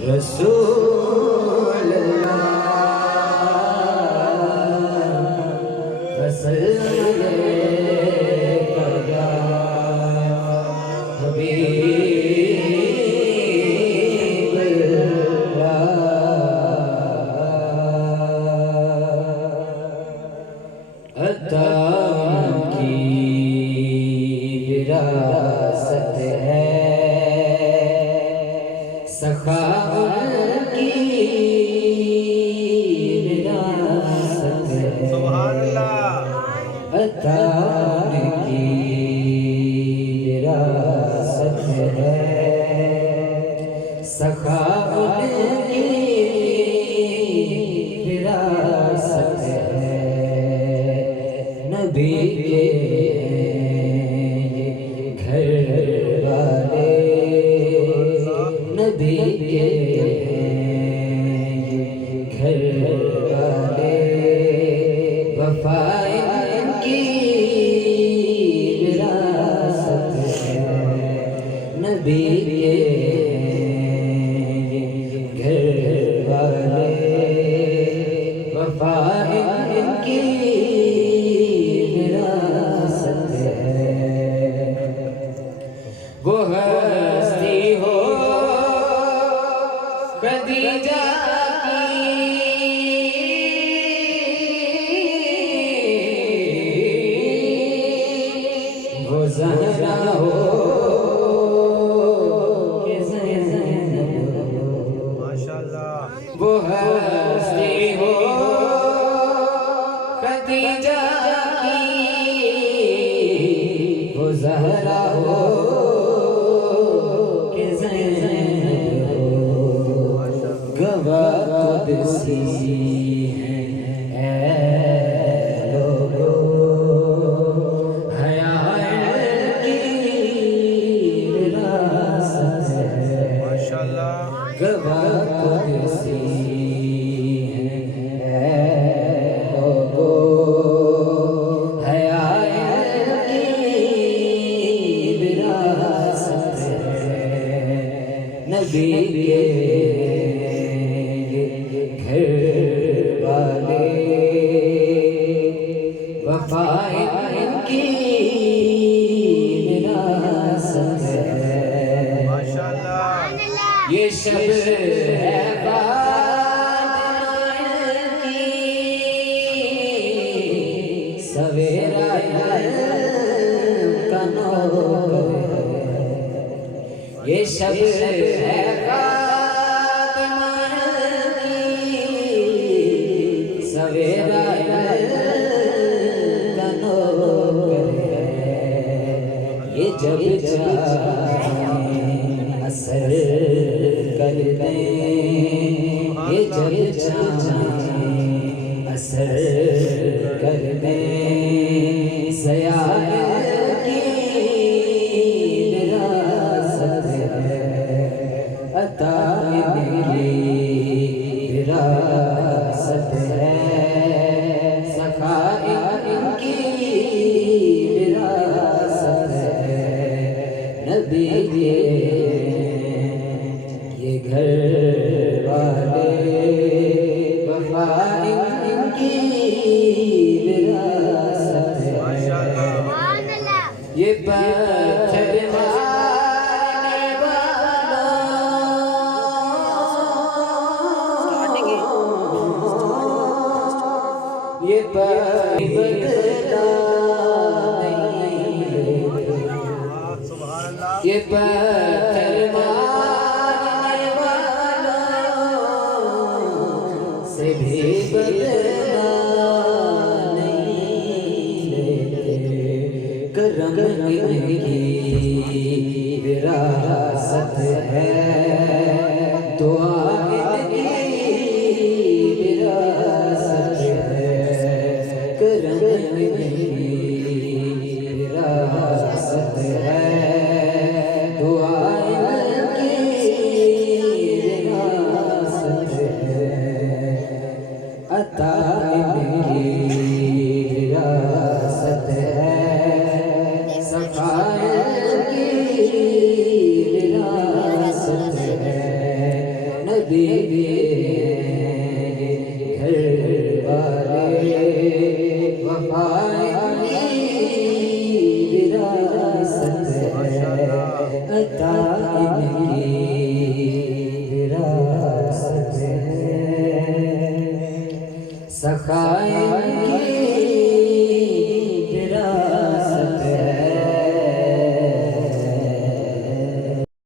रसूल अता की विरासत है, सखावत की विरासत है। सुभान अल्लाह। अता की विरासत है, सखावत की विरासत है। नबी के घर वाले, नबी के घर वाले, वफाए की विरासत है। नबी के घर वाले, वफाए की विरासत है। वो हस्ती हो खदीजा की, वो ज़हरा हो कि ज़ैनब, माशाअल्लाह। वो हस्ती हो खदीजा की, वो ज़हरा हो कि ज़ैनब हो। गवाह कुदसी हैं ऐ लोगो, हया की विरासत है। माशाअल्लाह। गवाह कुदसी हैं ऐ लोगो, हया की विरासत है। नबी के घर वाले, वफाए की विरासत है। माशाअल्लाह। ये शब है फातिमा की, सवेरा का नौकर है। ये शब है फातिमा की, सवेरा का नौकर है। ये जब चाहे असर कर दें, ये जब चाहे असर कर दें। सयार की विरासत है, अता की विरासत है, सखाए की विरासत है। नबी के ये घर वाले, वफाए की विरासत है। ये पत्थर मारने वालों, ये बदला नहीं, ये पत्थर मारने वालों से भी बदला नहीं लेते। करम की विरासत है, दुआ की विरासत है। करम की विरासत है, दुआ की विरासत है। अता की विरासत है, सफाए की अता इनकी विरासत है। सखाए की